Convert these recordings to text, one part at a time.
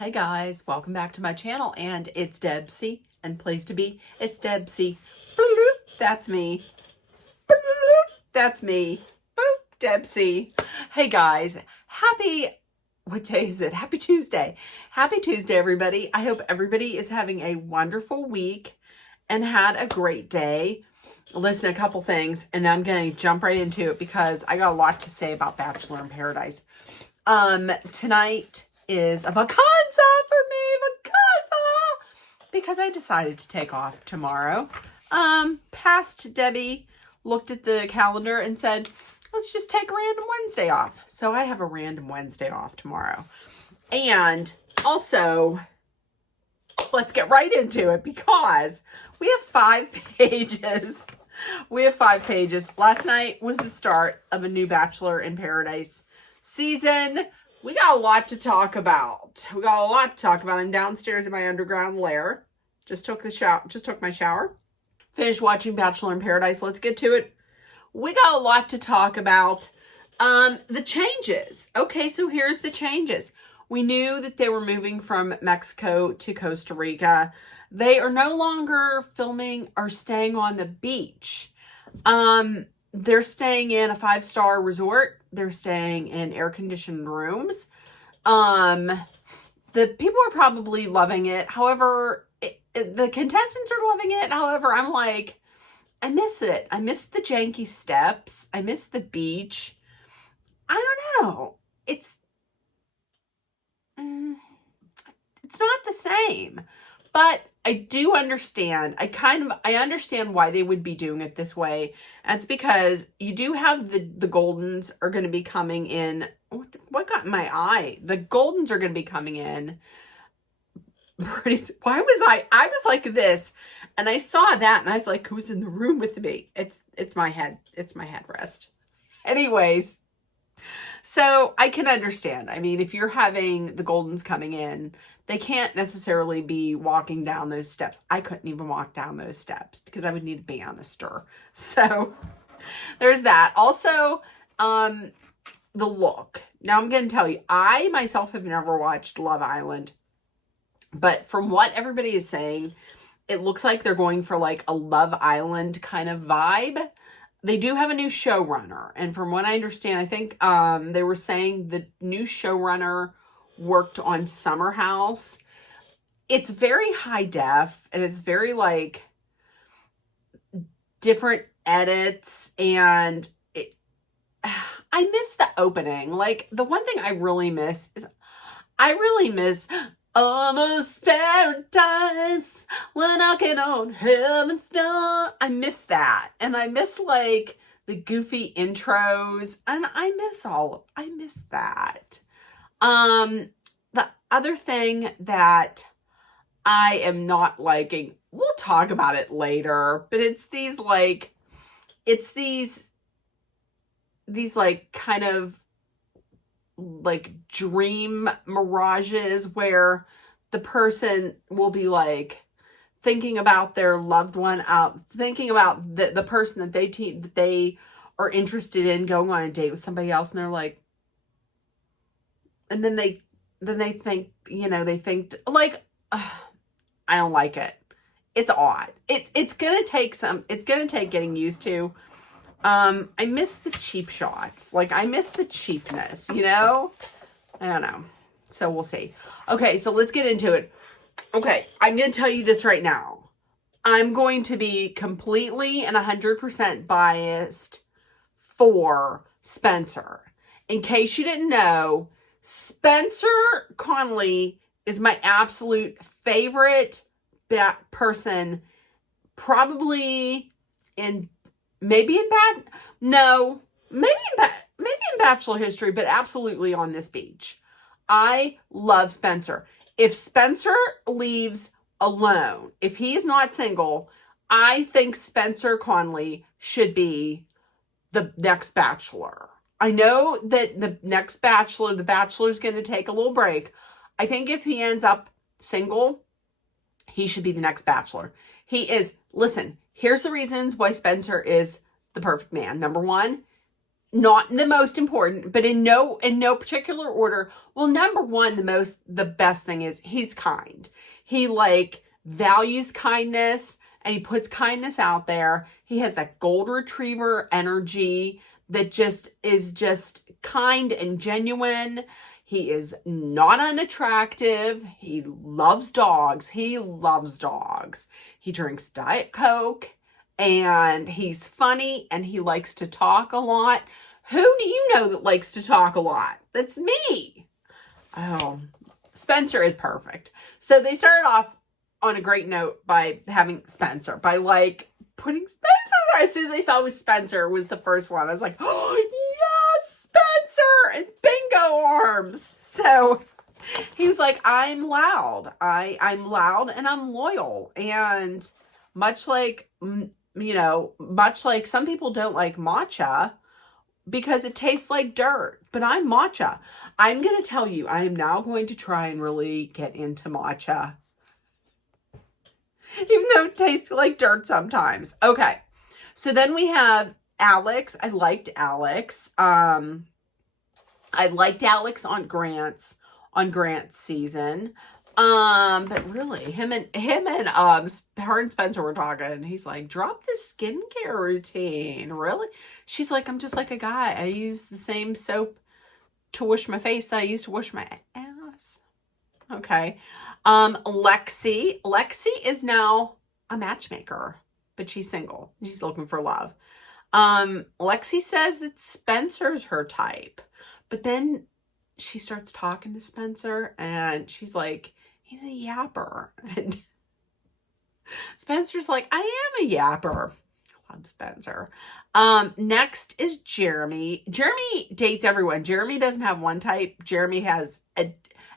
Hey guys, welcome back to my channel, and it's Debsy, and place to be, it's Debsy. That's me. That's me. Boop, Debsy. Hey guys, what day is it? Happy Tuesday. Happy Tuesday, everybody. I hope everybody is having a wonderful week and had a great day. Listen, a couple things, and I'm going to jump right into it because I got a lot to say about Bachelor in Paradise. Tonight is a vacanza for me, vacanza, because I decided to take off tomorrow. Past Debbie looked at the calendar and said, let's just take a random Wednesday off. So I have a random Wednesday off tomorrow. And also, let's get right into it because we have 5 pages. We have 5 pages. Last night was the start of a new Bachelor in Paradise season. We got a lot to talk about. I'm downstairs in my underground lair. Just took my shower. Finished watching Bachelor in Paradise. Let's get to it. We got a lot to talk about. The changes. Okay, so here's the changes. We knew that they were moving from Mexico to Costa Rica. They are no longer filming or staying on the beach. They're staying in a 5-star resort. They're staying in air-conditioned rooms. The people are probably loving it. However, the contestants are loving it. However, I'm like, I miss it. I miss the janky steps. I miss the beach. I don't know. It's not the same. But I do understand. I understand why they would be doing it this way. And it's because you do have the Goldens are going to be coming in. What got in my eye? The Goldens are going to be coming in. I was like this, and I saw that, and I was like, who's in the room with me? It's my head. It's my headrest. Anyways, so I can understand. I mean, if you're having the Goldens coming in, they can't necessarily be walking down those steps. I couldn't even walk down those steps because I would need a banister. So there's that. Also, the look. Now I'm going to tell you, I myself have never watched Love Island, but from what everybody is saying, it looks like they're going for like a Love Island kind of vibe. They do have a new showrunner, and from what I understand, I think they were saying the new showrunner worked on Summer House. It's very high def, and it's very like different edits, and I miss the opening. Like, the one thing I really miss is almost paradise, we're knocking on heaven's door. I miss that. And I miss like the goofy intros. And I miss that. The other thing that I am not liking, we'll talk about it later, but it's these kind of like dream mirages where the person will be like thinking about their loved one thinking about the person that they are interested in going on a date with somebody else, and they're like, and then they think, they think like, I don't like it. It's odd. It's gonna take getting used to. I miss the cheap shots. Like, I miss the cheapness, I don't know. So we'll see. Okay, so let's get into it. Okay, I'm going to tell you this right now. I'm going to be completely and 100% biased for Spencer. In case you didn't know, Spencer Connolly is my absolute favorite person, probably maybe in Bachelor history, but absolutely on this beach. I love Spencer. If Spencer leaves alone, if he is not single, I think Spencer Connolly should be the next Bachelor. I know that the next Bachelor, the Bachelor's going to take a little break. I think if he ends up single, he should be the next Bachelor. He is, listen, here's the reasons why Spencer is the perfect man. Number one, not the most important, but in no particular order. Well, number one, the best thing is he's kind. He like values kindness and he puts kindness out there. He has that gold retriever energy that is just kind and genuine. He is not unattractive. He loves dogs. He drinks Diet Coke and he's funny and he likes to talk a lot. Who do you know that likes to talk a lot? That's me. Oh, Spencer is perfect. So they started off on a great note by having Spencer, by like putting Spencer there. As soon as they saw Spencer was the first one, I was like, oh yes, Spencer, and bingo arms. So he was like, I'm loud. I'm loud and I'm loyal. And much like some people don't like matcha because it tastes like dirt, but I'm matcha. I'm going to tell you, I am now going to try and really get into matcha. Even though it tastes like dirt sometimes. Okay. So then we have Alex. I liked Alex. I liked Alex on Grant's season. But really her and Spencer were talking and he's like, drop the skincare routine. Really? She's like, I'm just like a guy. I use the same soap to wash my face that I used to wash my ass. Okay. Lexi is now a matchmaker, but she's single. She's looking for love. Lexi says that Spencer's her type, but then she starts talking to Spencer and she's like, he's a yapper. And Spencer's like, I am a yapper. I love Spencer. Next is Jeremy. Jeremy dates everyone. Jeremy doesn't have one type. Jeremy has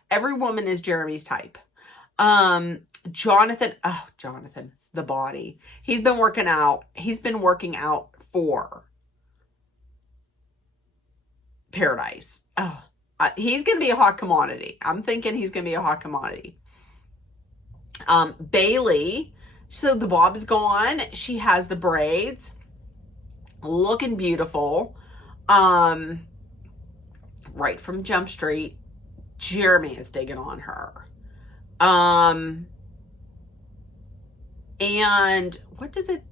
every woman is Jeremy's type. Jonathan, the body. He's been working out for Paradise. Oh, he's going to be a hot commodity. I'm thinking he's going to be a hot commodity. Bailey, so the bob is gone. She has the braids, looking beautiful. Right from Jump Street. Jeremy is digging on her. And what does it?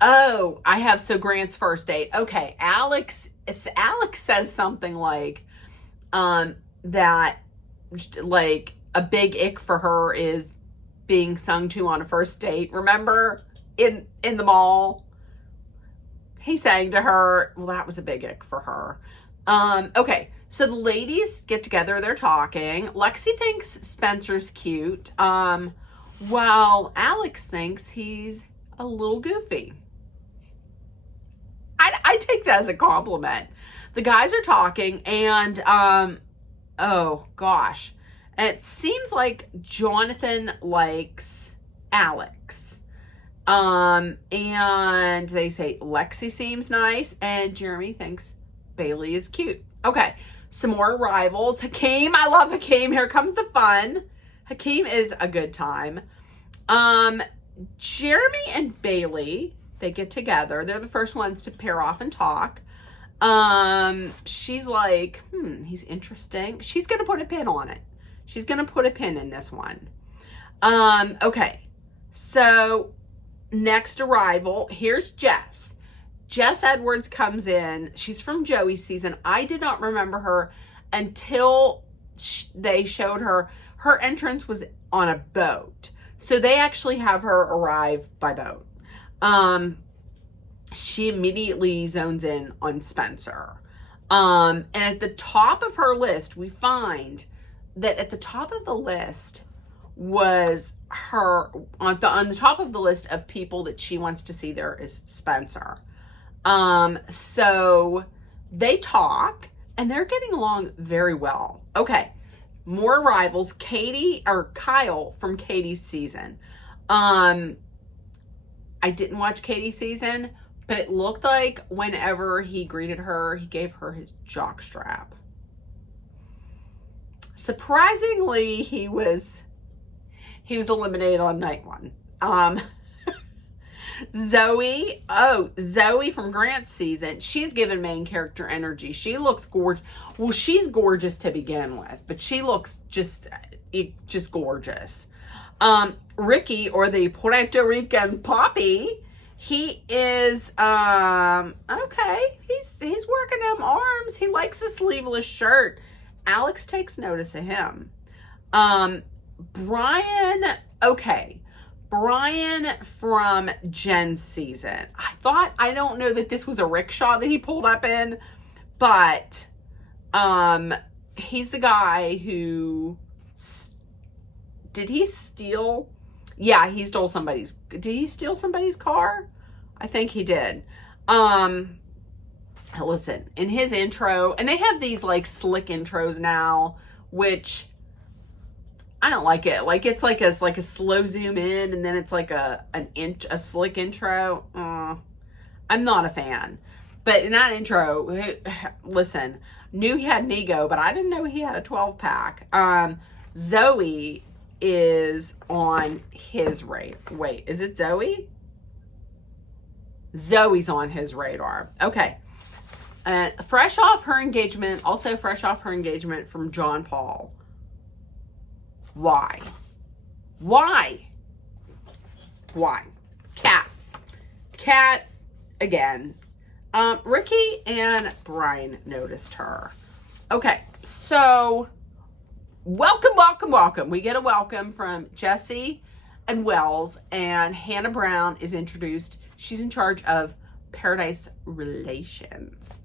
Oh, I have Grant's first date. Okay, Alex says something like, that like a big ick for her is being sung to on a first date. Remember in the mall? He sang to her. Well, that was a big ick for her. Okay, so the ladies get together, they're talking. Lexi thinks Spencer's cute, while Alex thinks he's a little goofy. I take that as a compliment. The guys are talking and, oh gosh, it seems like Jonathan likes Alex. And they say Lexi seems nice and Jeremy thinks Bailey is cute. Okay, some more arrivals. Hakeem, I love Hakeem. Here comes the fun. Hakeem is a good time. Jeremy and Bailey, they get together. They're the first ones to pair off and talk. She's like, he's interesting. She's going to put a pin on it. She's going to put a pin in this one. Okay, so next arrival, here's Jess. Jess Edwards comes in. She's from Joey's season. I did not remember her until they showed her. Her entrance was on a boat. So they actually have her arrive by boat. She immediately zones in on Spencer. And at the top of her list, we find that at the top of the list was her, on the top of the list of people that she wants to see there is Spencer. So they talk and they're getting along very well. Okay. More rivals. Kyle from Katie's season. I didn't watch Katie's season, but it looked like whenever he greeted her, he gave her his jock strap. Surprisingly, he was eliminated on night one. Zoe. Oh, Zoe from Grant's season. She's given main character energy. She looks gorgeous. Well, she's gorgeous to begin with, but she looks just gorgeous. Ricky, or the Puerto Rican Poppy, he is okay. He's working them arms. He likes the sleeveless shirt. Alex takes notice of him. Brian, okay. Brian from Jen's season. I don't know that this was a rickshaw that he pulled up in, but he's the guy who did he steal? Yeah, he stole somebody's. Did he steal somebody's car? I think he did. Listen, in his intro, and they have these like slick intros now, which I don't like it. Like it's like a slow zoom in, and then it's like a slick intro. I'm not a fan. But in that intro, listen, knew he had an ego, but I didn't know he had a 12-pack. Zoe is on his radar. Wait, is it Zoe? Zoe's on his radar. Okay. Fresh off her engagement from John Paul. Why? Cat again. Ricky and Brian noticed her. Okay, so welcome. We get a welcome from Jesse and Wells, and Hannah Brown is introduced. She's in charge of Paradise Relations.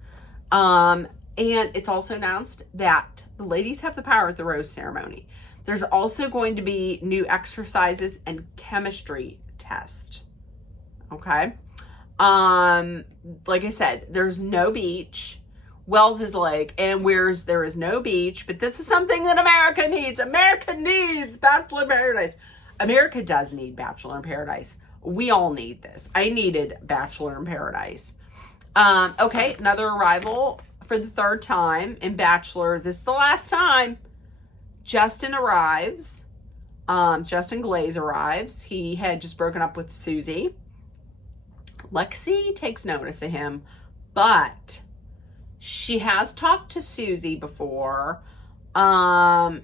And it's also announced that the ladies have the power at the rose ceremony. There's also going to be new exercises and chemistry test. Okay. Like I said, there's no beach. Wells is like, and there is no beach, but this is something that America needs. America needs Bachelor in Paradise. America does need Bachelor in Paradise. We all need this. I needed Bachelor in Paradise. Okay, another arrival for the third time in Bachelor. This is the last time. Justin arrives. Justin Glaze arrives. He had just broken up with Susie. Lexi takes notice of him, but she has talked to Susie before.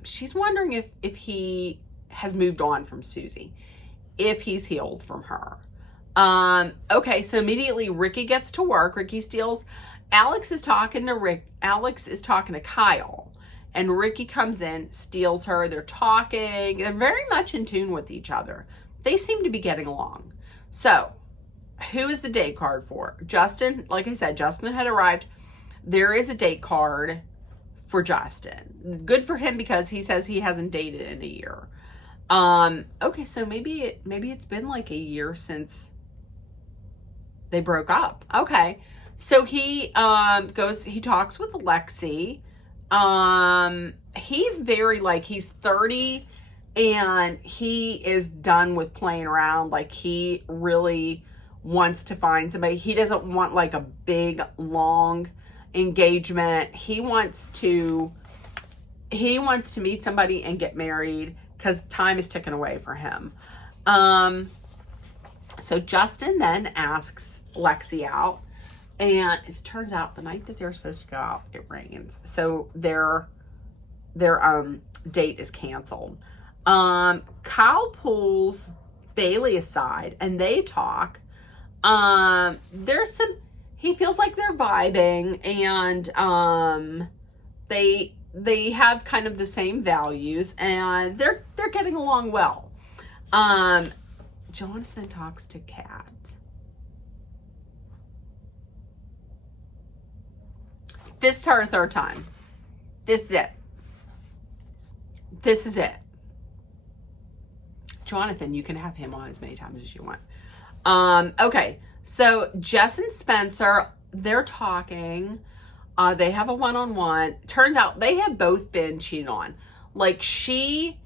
She's wondering if he has moved on from Susie, if he's healed from her. Okay, so immediately Ricky gets to work. Ricky steals. Alex is talking to Kyle, and Ricky comes in, steals her. They're talking. They're very much in tune with each other. They seem to be getting along. So, who is the date card for? Justin, like I said, Justin had arrived. There is a date card for Justin. Good for him because he says he hasn't dated in a year. Okay, so maybe it's been like a year since they broke up. Okay. So he talks with Lexi. He's very he's 30 and he is done with playing around. Like he really wants to find somebody. He doesn't want like a big long engagement. He wants to meet somebody and get married because time is ticking away for him. So Justin then asks Lexi out, and as it turns out, the night that they're supposed to go out, it rains. So their date is canceled. Kyle pulls Bailey aside and they talk. He feels like they're vibing, and they have kind of the same values, and they're getting along well. Jonathan talks to Kat. This is her third time. This is it. Jonathan, you can have him on as many times as you want. Okay, so Jess and Spencer, they're talking. They have a one-on-one. Turns out they had both been cheated on. Like she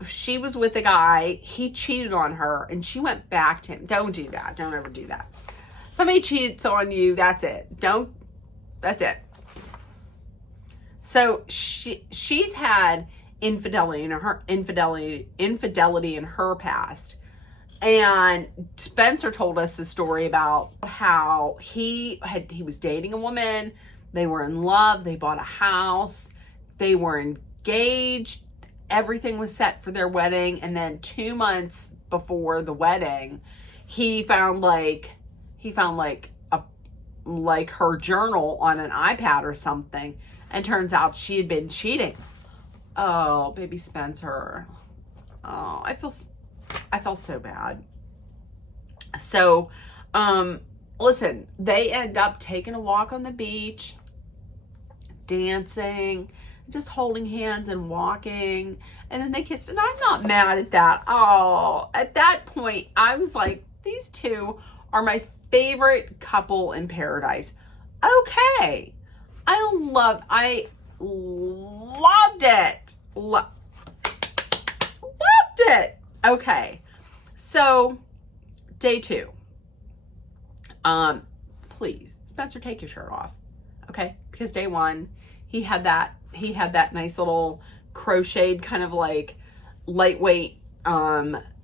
was with a guy, he cheated on her, and she went back to him. Don't do that. Don't ever do that. Somebody cheats on you, that's it. That's it. So she's had infidelity in her past. And Spencer told us the story about how he was dating a woman. They were in love. They bought a house. They were engaged. Everything was set for their wedding. And then 2 months before the wedding, he found like her journal on an iPad or something. And turns out she had been cheating. Oh, baby Spencer. Oh, I felt so bad. So, listen, they end up taking a walk on the beach, dancing, just holding hands and walking, and then they kissed, and I'm not mad at that. Oh, at that point, I was like, these two are my favorite couple in paradise. Okay. I loved it. Loved it. Okay. So, day 2. Please, Spencer, take your shirt off. Okay? Because day 1, he had that nice little crocheted kind of like lightweight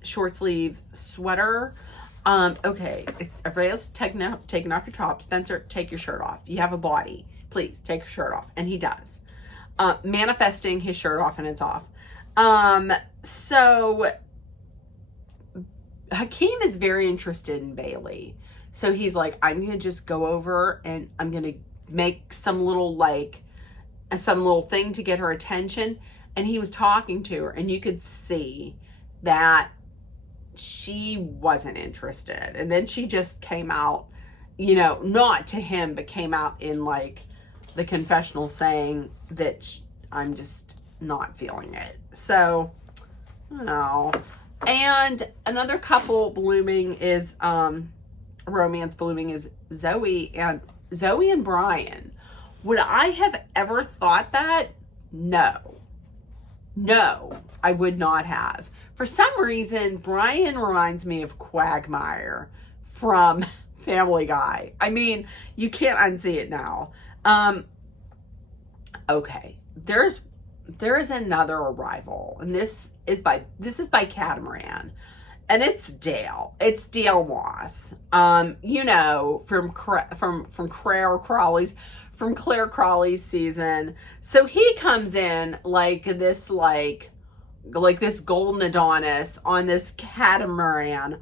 short sleeve sweater. Okay, it's everybody else taking off your top. Spencer, take your shirt off. You have a body. Please take your shirt off. And he does. Manifesting his shirt off, and it's off. So Hakeem is very interested in Bailey. So he's like, I'm going to just go over and I'm going to make some little thing to get her attention. And he was talking to her, and you could see that she wasn't interested. And then she just came out, not to him, but came out in like the confessional saying that I'm just not feeling it. So, no. And another couple blooming is, romance blooming is Zoe and Brian. Would I have ever thought that? No, I would not have. For some reason, Brian reminds me of Quagmire from Family Guy. I mean, you can't unsee it now. Okay, there is another arrival, and this is by Catamaran, and it's Dale. It's Dale Moss. From Claire Crawley's season. So he comes in like this golden Adonis on this catamaran.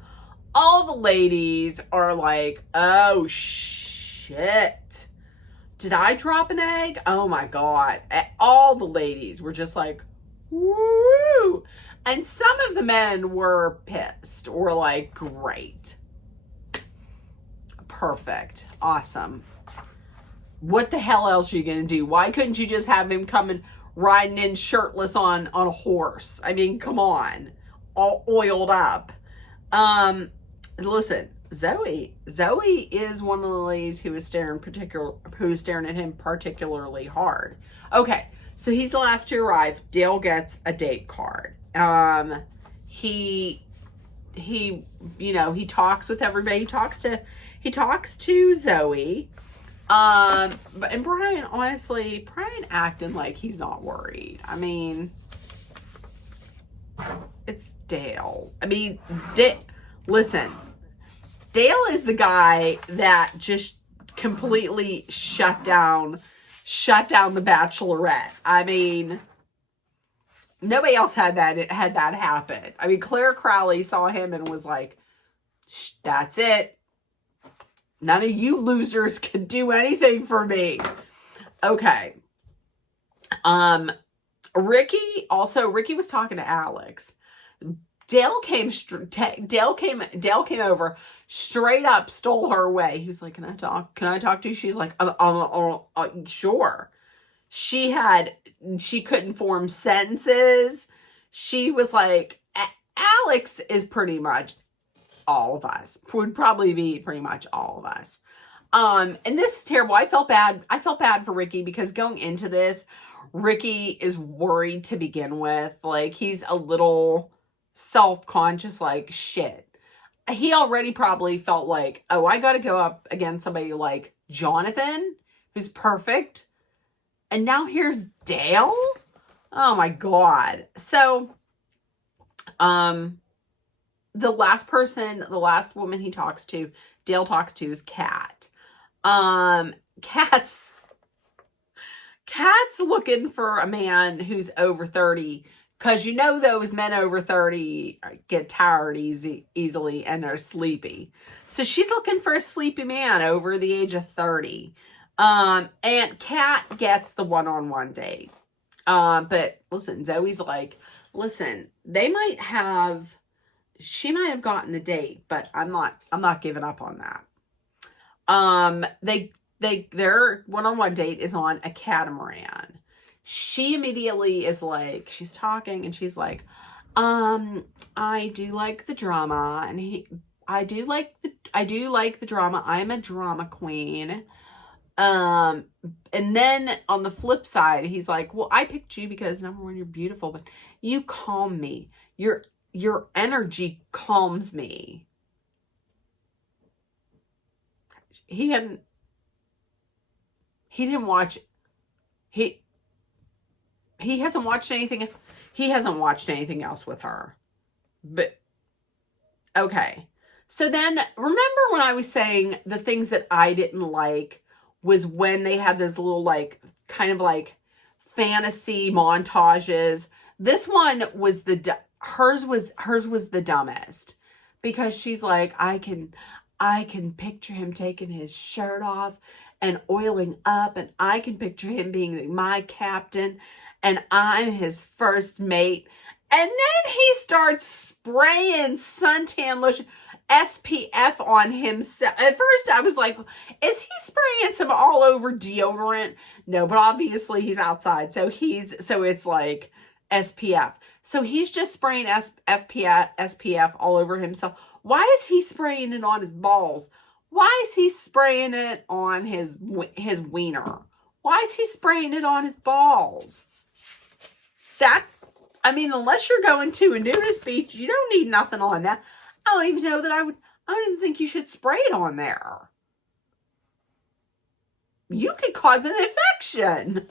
All the ladies are like, oh shit. Did I drop an egg? Oh my God. All the ladies were just like, woo. And some of the men were pissed or like, great. Perfect. Awesome. What the hell else are you going to do? Why couldn't you just have him coming riding in shirtless on a horse? I mean, come on. All oiled up. Listen, Zoe is one of the ladies who is staring at him particularly hard. Okay, so he's the last to arrive. Dale gets a date card. He talks with everybody. He talks to Zoe. And Brian, honestly, acting like he's not worried. I mean, it's Dale. I mean, listen, Dale is the guy that just completely shut down the Bachelorette. I mean, nobody else had that happen. I mean, Claire Crowley saw him and was like, that's it. None of you losers can do anything for me. Okay. Ricky was talking to Alex. Dale came over, straight up stole her away. He was like, can I talk to you? She's like, sure. She couldn't form sentences. She was like, Alex is pretty much all of us, would probably be pretty much all of us. And this is terrible. I felt bad for Ricky because going into this, Ricky is worried to begin with. Like, he's a little self-conscious, like, shit. He already probably felt like, oh, I got to go up against somebody like Jonathan, who's perfect. And now here's Dale. Oh my God. So, the last woman Dale talks to is Kat. Kat's looking for a man who's over 30, because you know those men over 30 get tired easily and they're sleepy. So she's looking for a sleepy man over the age of 30. And Kat gets the one-on-one date. But listen, Zoe's like, listen, she might have gotten the date, but I'm not giving up on that. Their one-on-one date is on a catamaran. She immediately is like, she's talking and she's like, I do like the drama, and I do like the drama. I'm a drama queen. And then on the flip side, he's like, well, I picked you because, number one, you're beautiful, but you calm me. Your energy calms me. He hasn't watched anything. He hasn't watched anything else with her. But okay. So then remember when I was saying the things that I didn't like was when they had those little kind of fantasy montages. This one was hers was the dumbest, because she's like, I can picture him taking his shirt off and oiling up, and I can picture him being my captain, and I'm his first mate. And then he starts spraying suntan lotion, SPF on himself. At first I was like, is he spraying some all over deodorant? No, but obviously he's outside. So it's like SPF. So he's just spraying SPF all over himself. Why is he spraying it on his balls? Why is he spraying it on his wiener? Why is he spraying it on his balls? Unless you're going to a nudist beach, you don't need nothing on that. I don't even know that I don't even think you should spray it on there. You could cause an infection.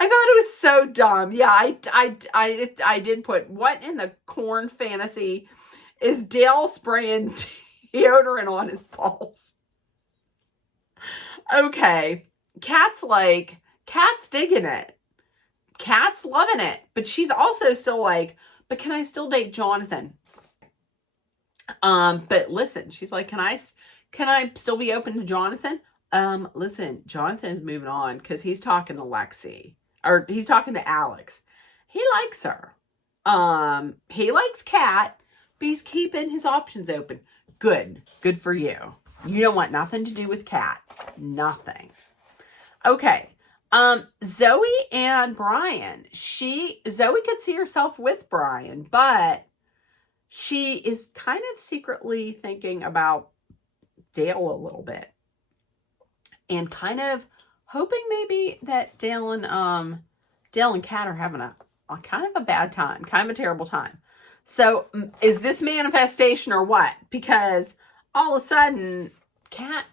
I thought it was so dumb. Yeah, I did put, what in the corn fantasy is Dale spraying deodorant on his balls? Okay. Kat's digging it. Kat's loving it. But she's also still like, but can I still date Jonathan? But listen, she's like, can I still be open to Jonathan? Listen, Jonathan's moving on because he's talking to Lexi, or he's talking to Alex. He likes her. He likes Kat, but he's keeping his options open. Good for you. You don't want nothing to do with Kat. Nothing. Okay. Zoe and Brian. Zoe could see herself with Brian, but she is kind of secretly thinking about Dale a little bit, and kind of hoping maybe that Dale and Kat are having a kind of a bad time, kind of a terrible time. So is this manifestation or what? Because all of a sudden, Kat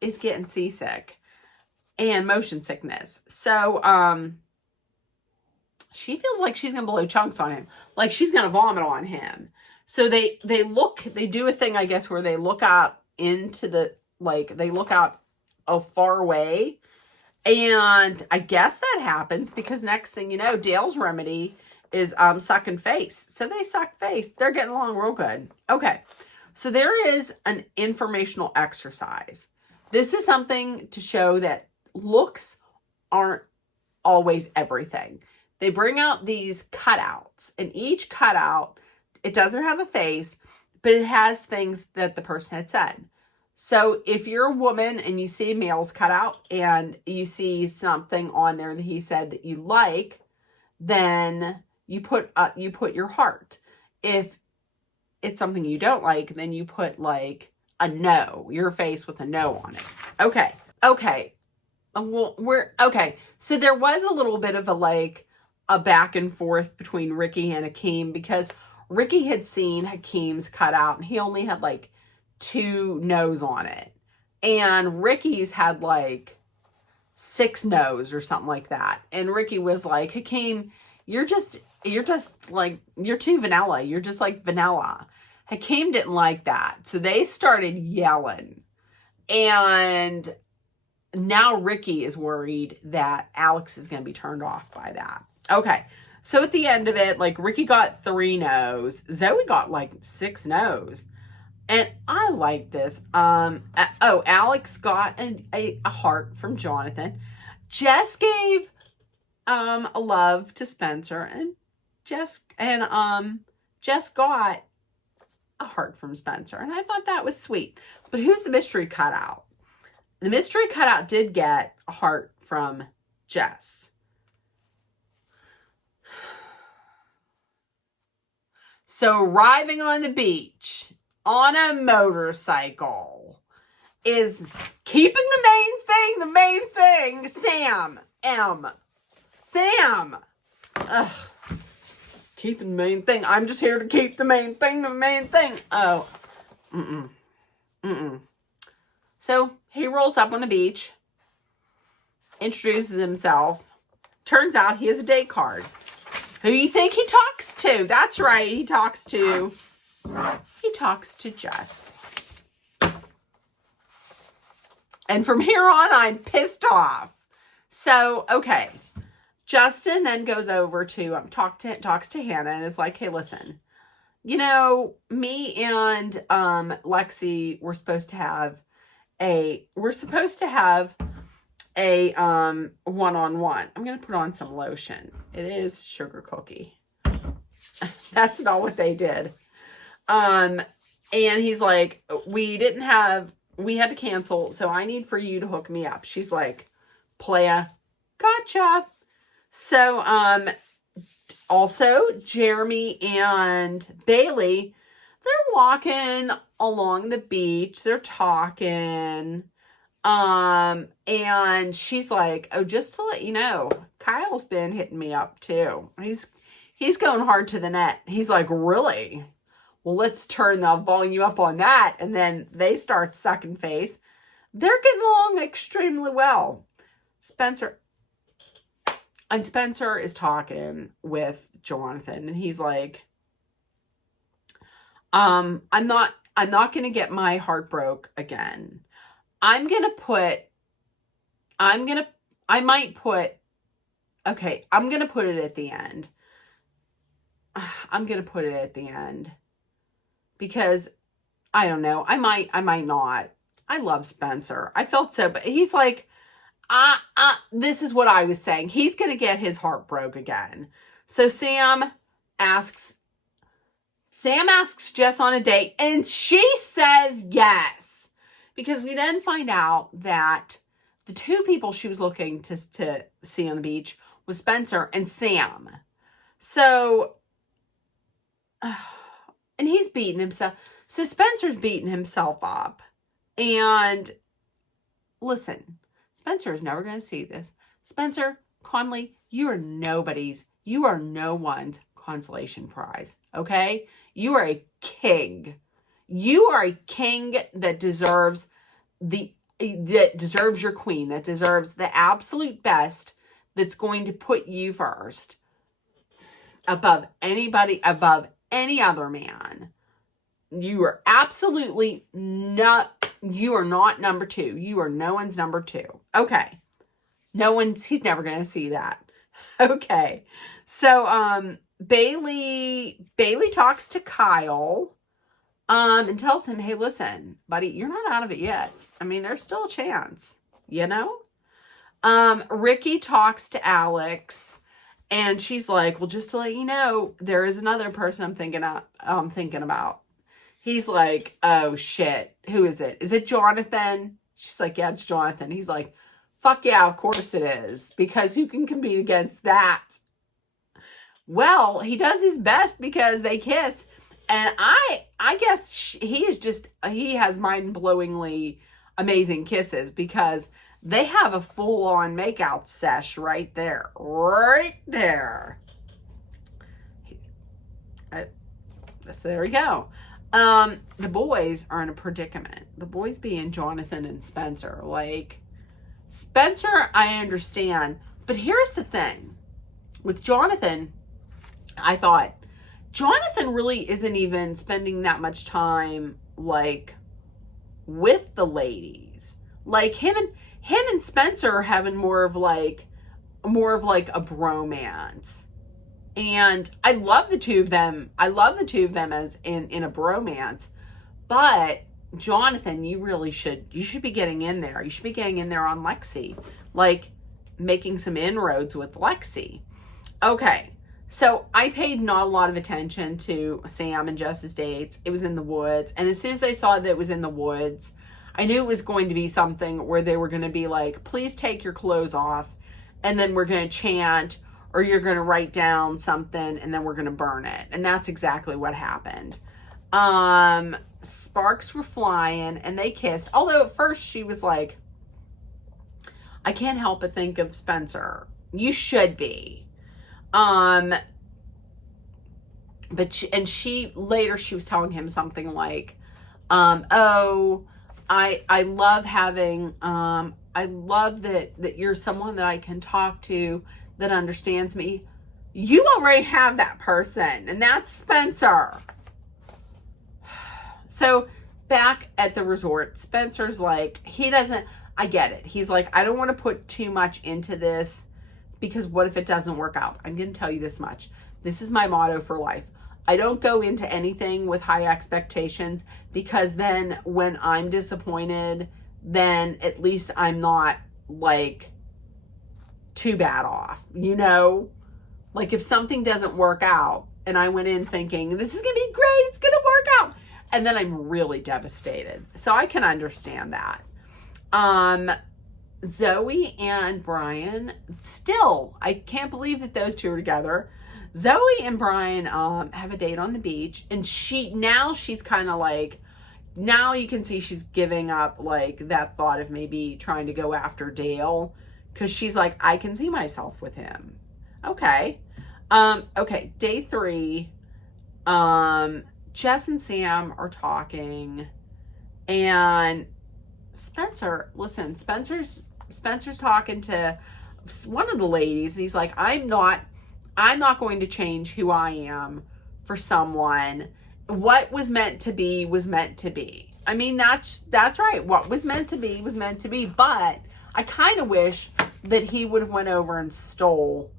is getting seasick and motion sickness. So she feels like she's gonna blow chunks on him, like she's gonna vomit on him. So they do a thing, I guess, where they look out into they look out far away, and I guess that happens because next thing you know, Dale's remedy is sucking face. So they suck face. They're getting along real good. Okay, so there is an informational exercise. This is something to show that looks aren't always everything. They bring out these cutouts, and each cutout, it doesn't have a face, but it has things that the person had said. So if you're a woman and you see a male's cutout and you see something on there that he said that you like, then you put your heart. If it's something you don't like, then you put like a no, your face with a no on it. Okay. Well, okay. So there was a little bit of a back and forth between Ricky and Hakeem, because Ricky had seen Hakeem's cutout and he only had 2 no's on it. And Ricky's had 6 no's or something like that. And Ricky was like, Hakeem, you're just like, you're too vanilla. You're just like vanilla. Hakeem didn't like that. So they started yelling. And now Ricky is worried that Alex is going to be turned off by that. Okay. So at the end of it, like, Ricky got 3 no's. Zoe got like 6 no's. And I like this. Alex got a heart from Jonathan. Jess gave a love to Spencer, and Jess got a heart from Spencer, and I thought that was sweet. But who's the mystery cutout? The mystery cutout did get a heart from Jess. So arriving on the beach on a motorcycle is keeping the main thing, Sam. Sam. Ugh. Keeping the main thing. I'm just here to keep the main thing. Oh. So he rolls up on the beach, introduces himself. Turns out he has a date card. Who do you think he talks to? That's right, he talks to Jess. And from here on, I'm pissed off. So, okay. Justin then goes over to talks to Hannah and is like, hey, listen, you know, me and Lexi were supposed to have a one-on-one. I'm gonna put on some lotion. It is sugar cookie. That's not what they did. And he's like, we had to cancel, so I need for you to hook me up. She's like, playa, gotcha. So, also Jeremy and Bailey, they're walking along the beach. They're talking. And she's like, oh, just to let you know, Kyle's been hitting me up too. He's going hard to the net. He's like, really? Well, let's turn the volume up on that. And then they start sucking face. They're getting along extremely well. Spencer is talking with Jonathan, and he's like, I'm not going to get my heart broke again. I'm going to put it at the end. I'm going to put it at the end because I don't know. I might not. I love Spencer. I felt so, but he's like, this is what I was saying. He's going to get his heart broke again. So Sam asks Jess on a date, and she says yes. Because we then find out that the 2 people she was looking to see on the beach was Spencer and Sam. So, and he's beating himself. So Spencer's beating himself up. And listen, Spencer is never going to see this. Spencer, Conley, you are no one's consolation prize. Okay? You are a king. You are a king that deserves your queen, that deserves the absolute best, that's going to put you first above anybody, above any other man. You are absolutely not, you are not number 2. You are no one's number 2. Okay. He's never going to see that. Okay. So, Bailey talks to Kyle, and tells him, hey, listen, buddy, you're not out of it yet. I mean, there's still a chance, you know? Ricky talks to Alex, and she's like, well, just to let you know, there is another person I'm thinking about. He's like, oh shit, who is it? Is it Jonathan? She's like, yeah, it's Jonathan. He's like, fuck yeah, of course it is, because who can compete against that? Well, he does his best because they kiss. And I guess he has mind-blowingly amazing kisses, because they have a full-on makeout sesh right there. So there we go. The boys are in a predicament. The boys being Jonathan and Spencer. Like, Spencer, I understand. But here's the thing. With Jonathan, I thought, Jonathan really isn't even spending that much time, like, with the ladies. Like, him and Spencer are having more of like a bromance. And I love the two of them. I love the two of them as in a bromance. But Jonathan, you should be getting in there. You should be getting in there on Lexi. Like, making some inroads with Lexi. Okay. So I paid not a lot of attention to Sam and Jess's dates. It was in the woods. And as soon as I saw that it was in the woods, I knew it was going to be something where they were going to be like, please take your clothes off. And then we're going to chant, or you're going to write down something, and then we're going to burn it. And that's exactly what happened. Sparks were flying and they kissed. Although at first she was like, I can't help but think of Spencer. You should be. But she later she was telling him something like, oh, I love having, I love that you're someone that I can talk to that understands me. You already have that person, and that's Spencer. So back at the resort, Spencer's like, I get it. He's like, I don't want to put too much into this, because what if it doesn't work out? I'm going to tell you this much. This is my motto for life. I don't go into anything with high expectations, because then when I'm disappointed, then at least I'm not like too bad off, you know? Like, if something doesn't work out and I went in thinking this is going to be great, it's going to work out, and then I'm really devastated. So I can understand that. Zoe and Brian, still, I can't believe that those two are together. Zoe and Brian have a date on the beach, and she's kind of like, now you can see she's giving up like that thought of maybe trying to go after Dale, because she's like, I can see myself with him. Okay. Okay, day 3. Jess and Sam are talking, and Spencer's talking to one of the ladies, and he's like, I'm not going to change who I am for someone. What was meant to be was meant to be. I mean, that's right. What was meant to be was meant to be. But I kind of wish that he would have went over and stole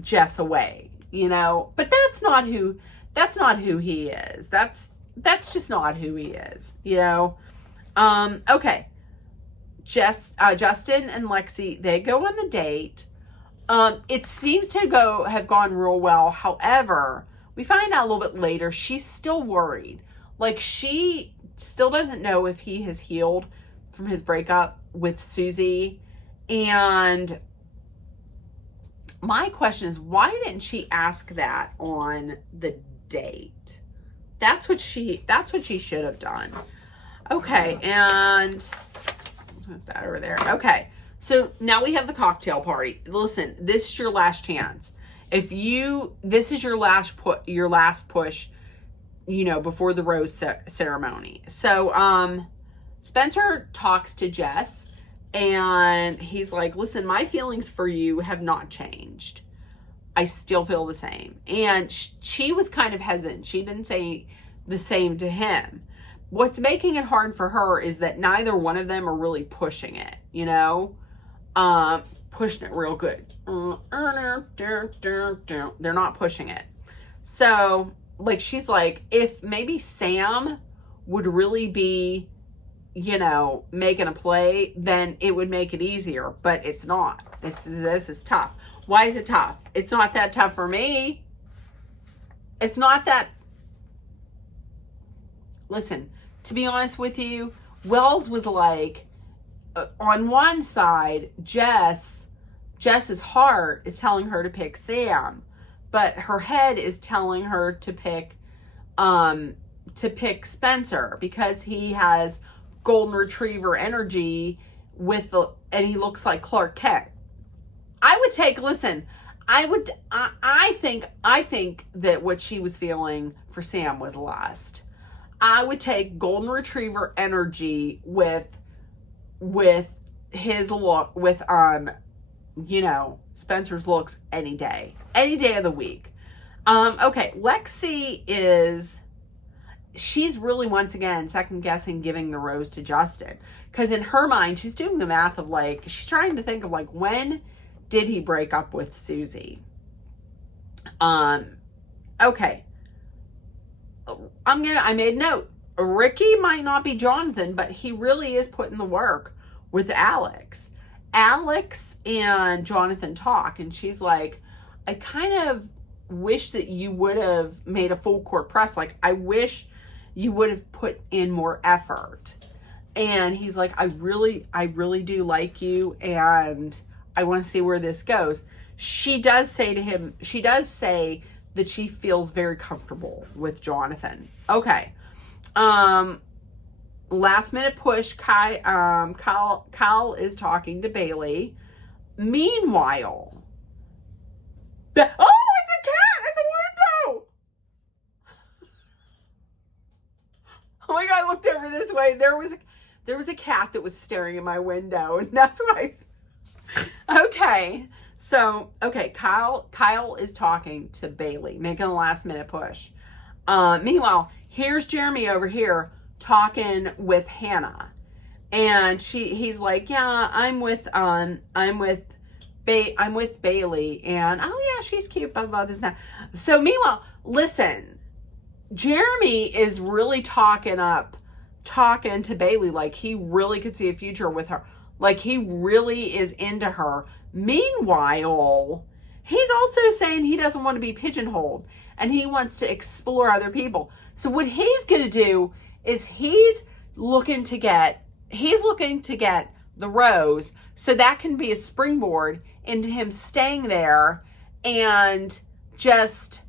Jess away, you know. But that's not who he is. That's just not who he is, you know. Okay. Justin and Lexi, they go on the date. It seems to have gone real well. However, we find out a little bit later, she's still worried. Like, she still doesn't know if he has healed from his breakup with Susie. And my question is, why didn't she ask that on the date? That's what she should have done. Okay, and put that over there. Okay, so now we have the cocktail party. Listen, this is your last chance. This is your last push, you know, before the rose ceremony. So, Spencer talks to Jess, and he's like, listen, my feelings for you have not changed. I still feel the same. And she was kind of hesitant. She didn't say the same to him. What's making it hard for her is that neither one of them are really pushing it, you know? Pushing it real good. They're not pushing it. So, like, she's like, if maybe Sam would really be, you know, making a play, then it would make it easier. But it's not. This is tough. Why is it tough? It's not that tough for me. It's not that. Listen, to be honest with you, Wells was like, on one side, Jess's heart is telling her to pick Sam, but her head is telling her to pick Spencer, because he has golden retriever energy and he looks like Clark Kent. I think that what she was feeling for Sam was lust. I would take golden retriever energy with his look with, Spencer's looks any day of the week. Okay, she's really, once again, second guessing giving the rose to Justin. Because in her mind, she's doing the math of she's trying to think of when did he break up with Susie? Okay. I made note. Ricky might not be Jonathan, but he really is putting the work with Alex. Alex and Jonathan talk, and she's like, I kind of wish that you would have made a full court press. I wish you would have put in more effort. And he's like, I really do like you, and I want to see where this goes. She does say that she feels very comfortable with Jonathan. Okay. Last minute push. Kyle is talking to Bailey. Meanwhile, it's a cat at the window. Oh my God, I looked over this way. There was a cat that was staring at my window, and that's why okay. So, Kyle is talking to Bailey, making a last minute push. Meanwhile, here's Jeremy over here talking with Hannah. And he's like, yeah, I'm with Bailey, and oh yeah, she's cute, blah, blah, this and that. So meanwhile, listen, Jeremy is really talking to Bailey he really could see a future with her. He really is into her. Meanwhile, he's also saying he doesn't want to be pigeonholed and he wants to explore other people. So what he's going to do is he's looking to get the rose so that can be a springboard into him staying there and just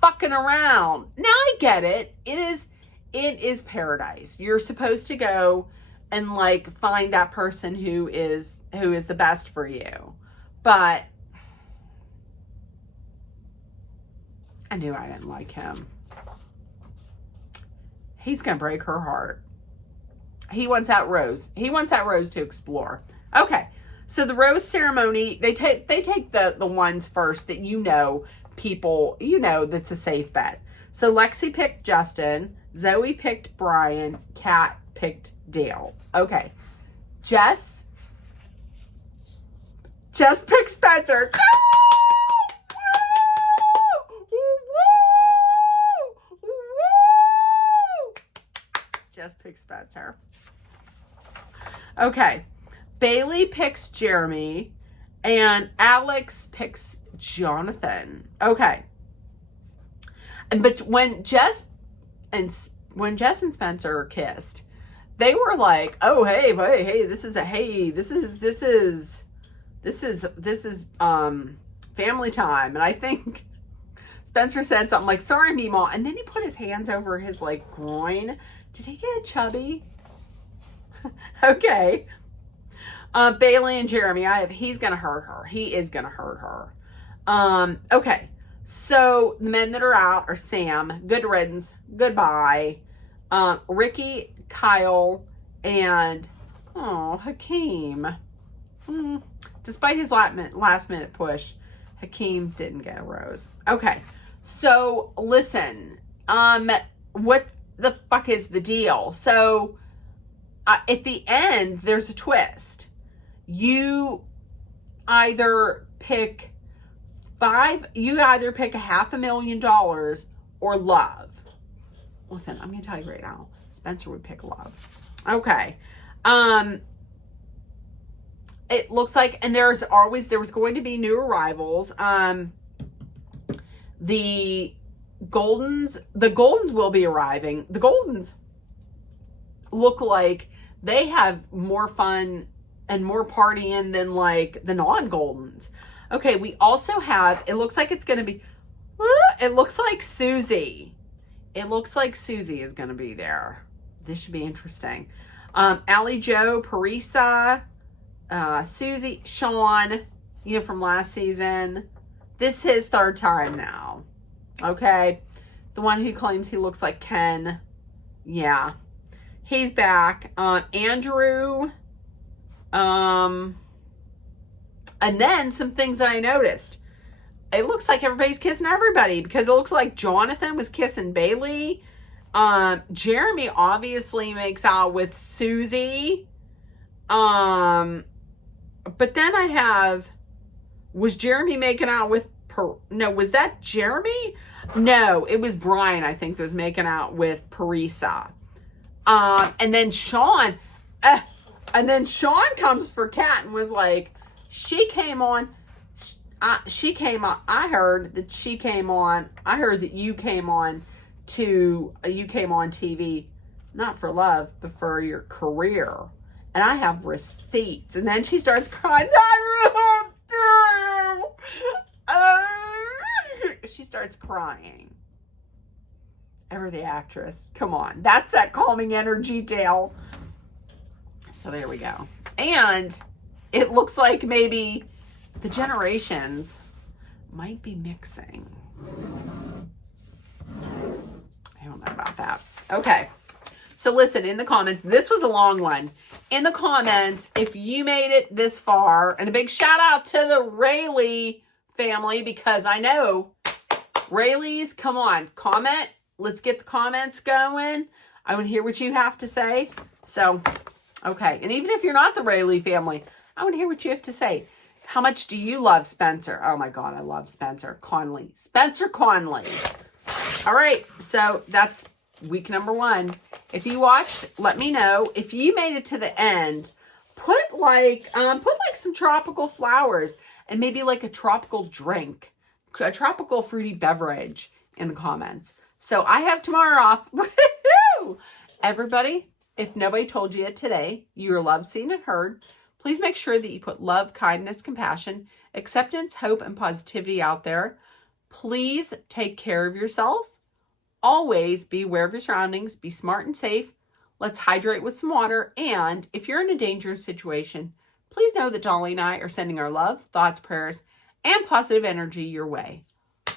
fucking around. Now I get it. It is paradise. You're supposed to go and find that person who is the best for you. But I knew I didn't like him. He's going to break her heart. He wants that rose. He wants that rose to explore. Okay. So the rose ceremony, they take the ones first that people, that's a safe bet. So Lexi picked Justin, Zoe picked Brian, Kat picked Dale. Okay. Jess picked Spencer. Jess picked Spencer. Okay. Bailey picks Jeremy and Alex picks Jonathan. Okay. But when Jess and Spencer kissed, they were like, "Oh, hey, this is family time." And I think Spencer said something like, "Sorry, Meemaw," and then he put his hands over his groin. Did he get chubby? Okay. Bailey and Jeremy, he's gonna hurt her. He is gonna hurt her. Okay. So the men that are out are Sam, good riddance, goodbye. Ricky, Kyle, and Hakeem. Despite his last minute push, Hakeem didn't get a rose. Okay. So listen, what the fuck is the deal? So at the end, there's a twist. You either pick $500,000 or love. Listen, I'm gonna tell you right now, Spencer would pick love. Okay. It looks like, and there was going to be new arrivals. The Goldens will be arriving. The Goldens look like they have more fun and more partying than the non-Goldens. Okay, we also have, it looks like Susie. It looks like Susie is going to be there. This should be interesting. Allie Joe, Parisa, Susie, Sean, from last season. This is his third time now. Okay. The one who claims he looks like Ken. Yeah. He's back. Andrew And then some things that I noticed. It looks like everybody's kissing everybody because it looks like Jonathan was kissing Bailey. Jeremy obviously makes out with Susie. But then I have, was Jeremy making out with, no, was that Jeremy? No, it was Brian, I think, that was making out with Parisa. And then Sean comes for Kat and was like, she came on, I heard that you came on TV, not for love, but for your career. And I have receipts. And then she starts crying. She starts crying. Ever the actress. Come on. That's that calming energy tale. So there we go. And it looks like maybe the generations might be mixing. I don't know about that. Okay. So listen, in the comments, this was a long one. In the comments, if you made it this far, and a big shout out to the Rayleigh family, because I know Rayleighs, come on, comment. Let's get the comments going. I want to hear what you have to say. So, okay. And even if you're not the Rayleigh family, I want to hear what you have to say. How much do you love Spencer? Oh my God, I love Spencer Conley. Spencer Conley. All right, so that's week number 1. If you watched, let me know. If you made it to the end, put like some tropical flowers and maybe like a tropical drink, a tropical fruity beverage in the comments. So I have tomorrow off. Woo-hoo! Everybody, if nobody told you it today, you are loved, seen, and heard. Please make sure that you put love, kindness, compassion, acceptance, hope, and positivity out there. Please take care of yourself. Always be aware of your surroundings. Be smart and safe. Let's hydrate with some water. And if you're in a dangerous situation, please know that Dolly and I are sending our love, thoughts, prayers, and positive energy your way.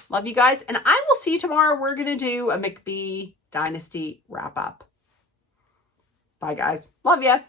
Love you guys. And I will see you tomorrow. We're going to do a McBee Dynasty wrap up. Bye, guys. Love ya.